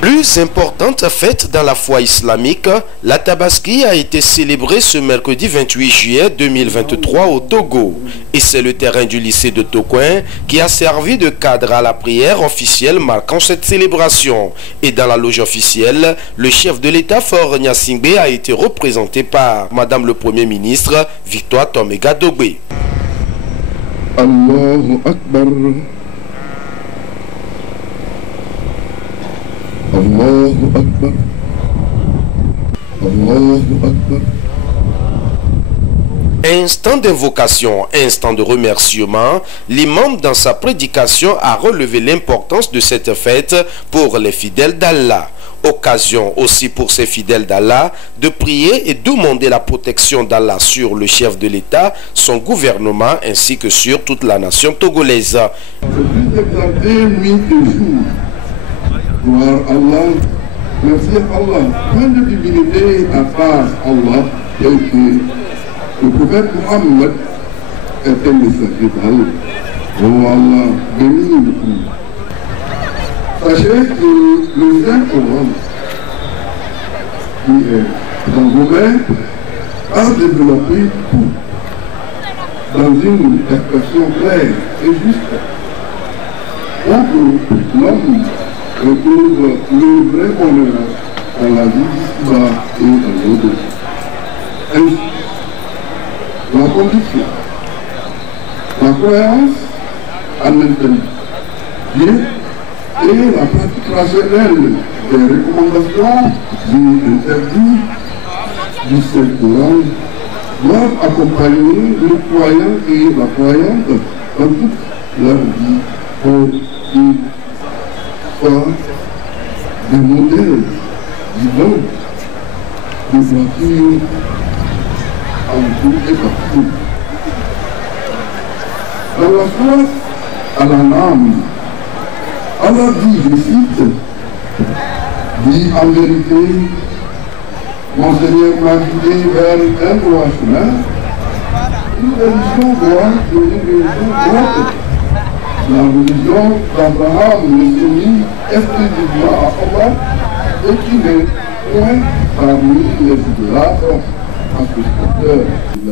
Plus importante fête dans la foi islamique, la Tabaski a été célébrée ce mercredi 28 juillet 2023 au Togo. Et c'est le terrain du lycée de Tokoin qui a servi de cadre à la prière officielle marquant cette célébration. Et dans la loge officielle, le chef de l'État Faure Gnassingbé a été représenté par Madame le Premier ministre Victoire Tomega Dogbe. Allahu Akbar. Allahu Akbar. Allahu Akbar. Instant d'invocation, instant de remerciement, l'imam dans sa prédication a relevé l'importance de cette fête pour les fidèles d'Allah. Occasion aussi pour ces fidèles d'Allah de prier et demander la protection d'Allah sur le chef de l'État, son gouvernement ainsi que sur toute la nation togolaise. Gloire Allah, merci Allah, point de divinité à part Allah, et que le prophète Mohammed est un messager d'Allah. Oh Allah, bénis-nous. Sachez que le Saint-Coran, qui est dans vos mains, a développé tout dans une expression claire et juste pour que l'homme retrouve le vrai bonheur dans la vie d'ici-bas et dans l'au-delà. Ainsi, la condition, la croyance en l'intelligence, Dieu et la pratique rationnelle des recommandations et interdits du Saint-Coran doivent accompagner le croyant et la croyante dans toute leur vie pour qu'ils soient des modèles divins de voiture en tout et partout. Dans la foi à la âme, Allah dit, je cite, dit en vérité, mon Seigneur m'a guidé vers un droit chemin, une religion droite et une religion droite. La religion d'Abraham, le soumis exclusivement à Allah, et qui n'est point parmi les idolâtres.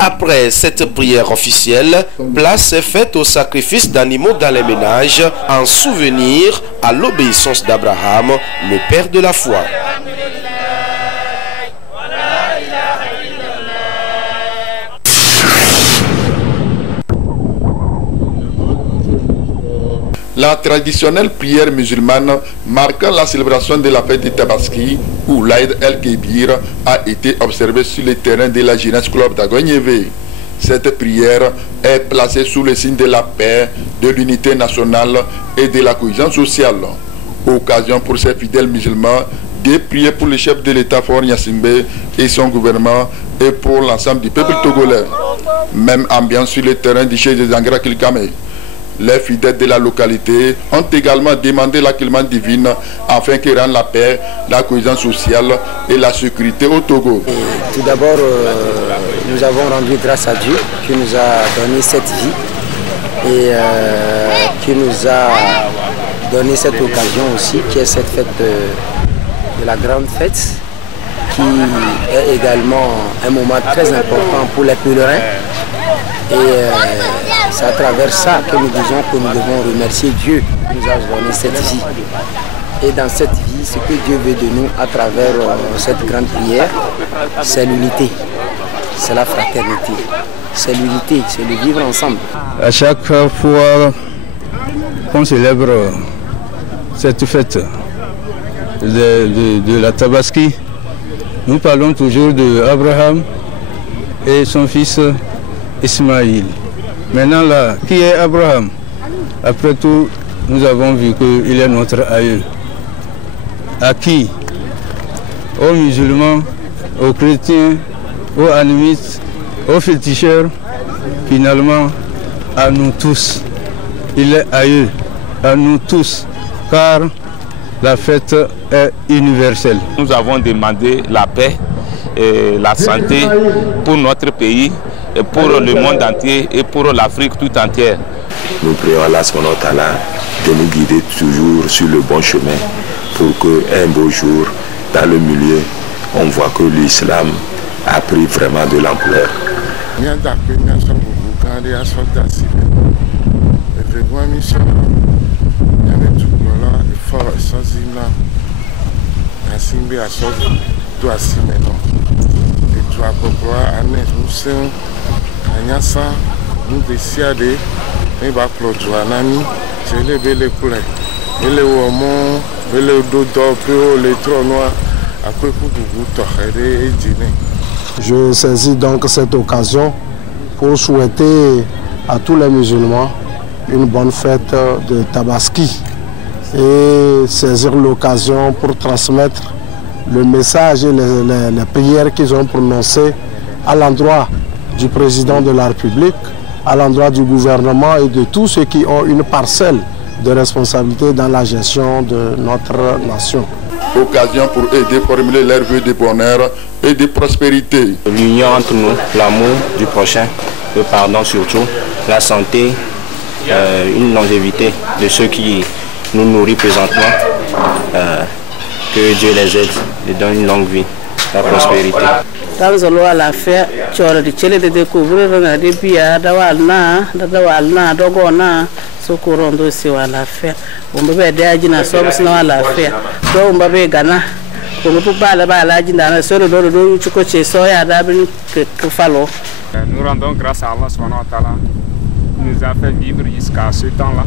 Après cette prière officielle, place est faite au sacrifice d'animaux dans les ménages en souvenir à l'obéissance d'Abraham, le père de la foi. La traditionnelle prière musulmane marquant la célébration de la fête de Tabaski ou l'Aïd el-Kébir a été observée sur le terrain de la Jeunesse Club d'Agogneve. Cette prière est placée sous le signe de la paix, de l'unité nationale et de la cohésion sociale. Occasion pour ces fidèles musulmans de prier pour le chef de l'État Faure Gnassingbé et son gouvernement et pour l'ensemble du peuple togolais. Même ambiance sur le terrain du chef de Zangra Kilkame. Les fidèles de la localité ont également demandé l'acclement divine afin qu'il rende la paix, la cohésion sociale et la sécurité au Togo. Tout d'abord, nous avons rendu grâce à Dieu qui nous a donné cette vie et qui nous a donné cette occasion aussi, qui est cette fête de la grande fête, qui est également un moment très important pour les pèlerins. Et c'est à travers ça que nous disons que nous devons remercier Dieu qui nous a donné cette vie. Et dans cette vie, ce que Dieu veut de nous à travers cette grande prière, c'est l'unité, c'est la fraternité, c'est l'unité, c'est le vivre ensemble. À chaque fois qu'on célèbre cette fête de la Tabaski, nous parlons toujours d'Abraham et son fils Ismaïl. Maintenant là, qui est Abraham? Après tout, nous avons vu qu'il est notre aïeux. À qui? Aux musulmans, aux chrétiens, aux animistes, aux féticheurs, finalement, à nous tous. Il est aïeux, à nous tous, car la fête est universelle. Nous avons demandé la paix et la santé pour notre pays, et pour le monde entier et pour l'Afrique tout entière. Nous prions Allah subhanahu wa ta'ala de nous guider toujours sur le bon chemin pour qu'un beau jour, dans le milieu, on voit que l'islam a pris vraiment de l'ampleur. Je saisis donc cette occasion pour souhaiter à tous les musulmans une bonne fête de Tabaski et saisir l'occasion pour transmettre le message et les prières qu'ils ont prononcées à l'endroit du président de la République, à l'endroit du gouvernement et de tous ceux qui ont une parcelle de responsabilité dans la gestion de notre nation. Occasion pour eux de formuler leurs vœux de bonheur et de prospérité. L'union entre nous, l'amour du prochain, le pardon surtout, la santé, une longévité de ceux qui nous nourrissent présentement. Que Dieu les aide et donne une longue vie, la prospérité. Nous rendons grâce à Allah subhanahu wa ta'ala qui nous a fait vivre jusqu'à ce temps-là.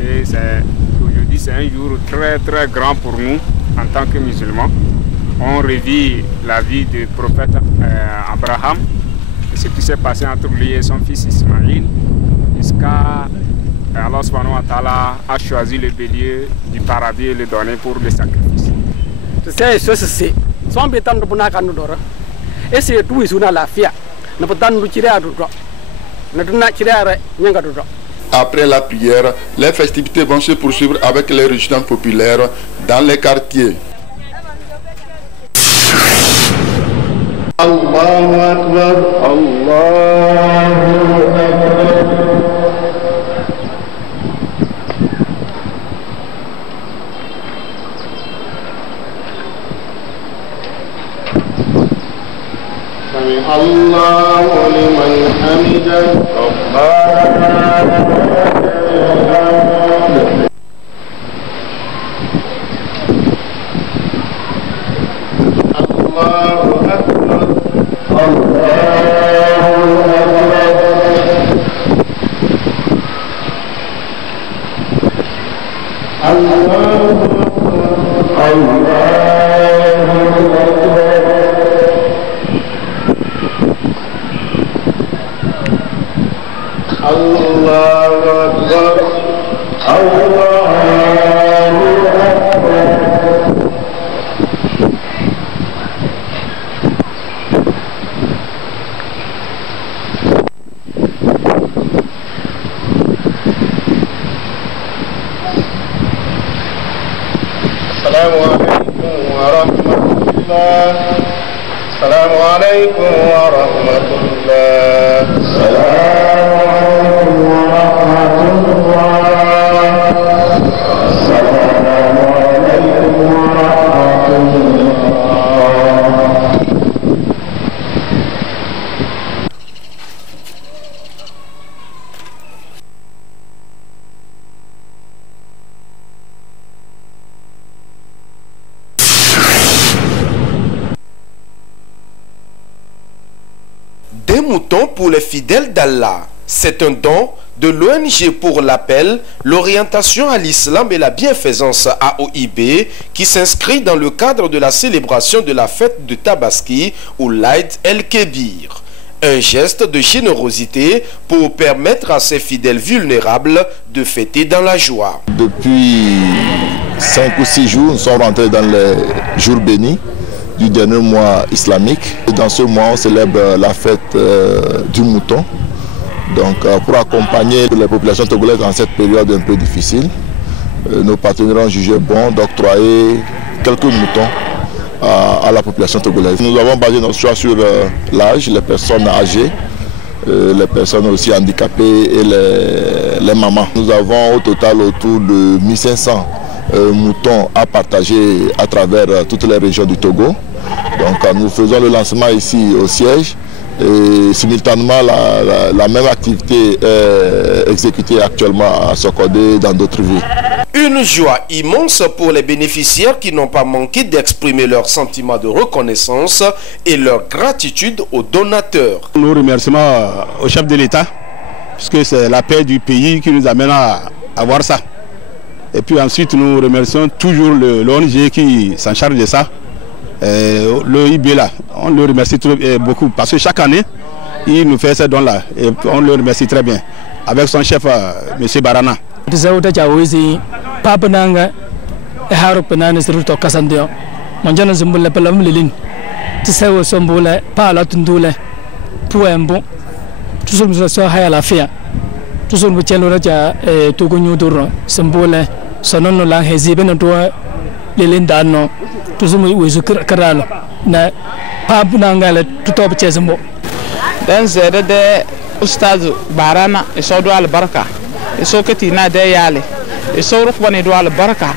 Et aujourd'hui c'est un jour très très grand pour nous en tant que musulmans. On revit la vie du prophète Abraham et ce qui s'est passé entre lui et son fils Ismaïl jusqu'à Allah subhanahu wa ta'ala a choisi le bélier du paradis et le donner pour le sacrifice. Après la prière, les festivités vont se poursuivre avec les résidents populaires dans les quartiers. Allahu Akbar, Allahu Akbar. الله لمن حمده الله أكبر Des moutons pour les fidèles d'Allah. C'est un don de l'ONG pour l'appel, l'orientation à l'islam et la bienfaisance AOIB qui s'inscrit dans le cadre de la célébration de la fête de Tabaski ou l'Aïd el-Kébir. Un geste de générosité pour permettre à ces fidèles vulnérables de fêter dans la joie. Depuis 5 ou 6 jours, nous sommes rentrés dans les jours bénis du dernier mois islamique. Et dans ce mois, on célèbre la fête du mouton. Donc, pour accompagner les populations togolaises dans cette période un peu difficile, nos partenaires ont jugé bon d'octroyer quelques moutons à la population togolaise. Nous avons basé notre choix sur l'âge, les personnes âgées, les personnes aussi handicapées et les mamans. Nous avons au total autour de 1500 moutons à partager à travers toutes les régions du Togo. Donc nous faisons le lancement ici au siège et simultanément la même activité est exécutée actuellement à Sokodé dans d'autres villes. Une joie immense pour les bénéficiaires qui n'ont pas manqué d'exprimer leur sentiment de reconnaissance et leur gratitude aux donateurs. Nos remerciements au chef de l'État, puisque c'est la paix du pays qui nous amène à avoir ça. Et puis ensuite, nous remercions toujours l'ONG qui s'en charge de ça. Le IB là, on le remercie beaucoup parce que chaque année, il nous fait ces dons-là et on le remercie très bien. Avec son chef, M. Barana. Dan zede de ustaz Barana iso do albarka iso kati na de yale iso ruk bani do albarka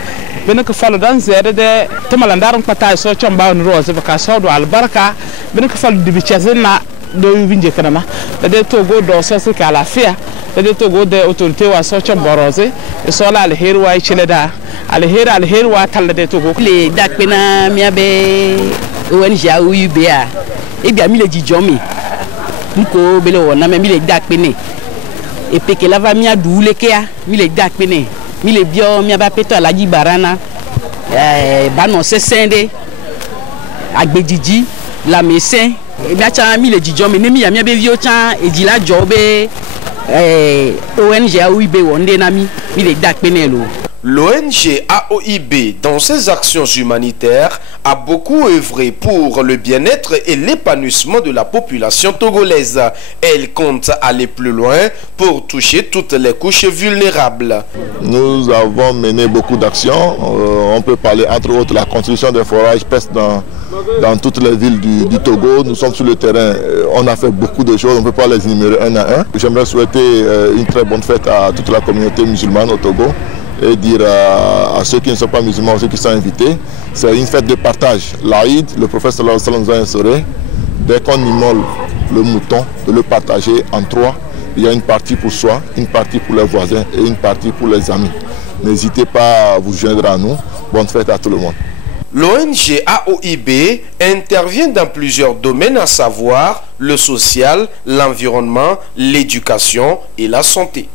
bene ko falo dan zede de tamalandaran pata iso chamba on rose baka so do albarka bene ko falo dibi chazena do yubinje kanama de Togo do so se kala fia de Togo de autorité wa so chamba rose iso la alheri wa chileda alheri wa tal de Togo le dakpena miabe ONG UBA e bia mi le jijomi nko bele wona me mi le dakpene e peke lava mi adu lekea mi le dakpene mi le bio mi aba peto alaji Barana banon sesende agbejiji la mesin e bia cha mi le jijomi ne mi ya mi be vio cha ejila jobe ONG UBA wonde na mi le dakpene lo. L'ONG AOIB, dans ses actions humanitaires, a beaucoup œuvré pour le bien-être et l'épanouissement de la population togolaise. Elle compte aller plus loin pour toucher toutes les couches vulnérables. Nous avons mené beaucoup d'actions. On peut parler entre autres de la construction des forages presque dans toutes les villes du Togo. Nous sommes sur le terrain. On a fait beaucoup de choses. On ne peut pas les énumérer un à un. J'aimerais souhaiter une très bonne fête à toute la communauté musulmane au Togo. Et dire à ceux qui ne sont pas musulmans, ceux qui sont invités, c'est une fête de partage. L'Aïd, le prophète sallallahu alayhi wa sallam nous a instauré, dès qu'on immole le mouton, de le partager en trois. Il y a une partie pour soi, une partie pour les voisins et une partie pour les amis. N'hésitez pas à vous joindre à nous. Bonne fête à tout le monde. L'ONG AOIB intervient dans plusieurs domaines, à savoir le social, l'environnement, l'éducation et la santé.